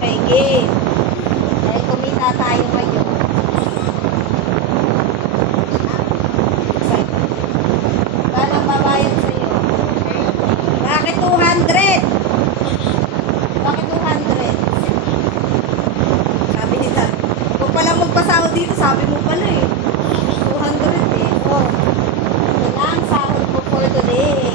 Okay, game. Dahil kumita tayo ngayon. Kala babayad sa'yo. Bakit 200? Bakit 200? Sabi nila, kung pala magpasahod dito, sabi mo pala eh. 200 eh. Oh. Ito na ang sahod ko for today.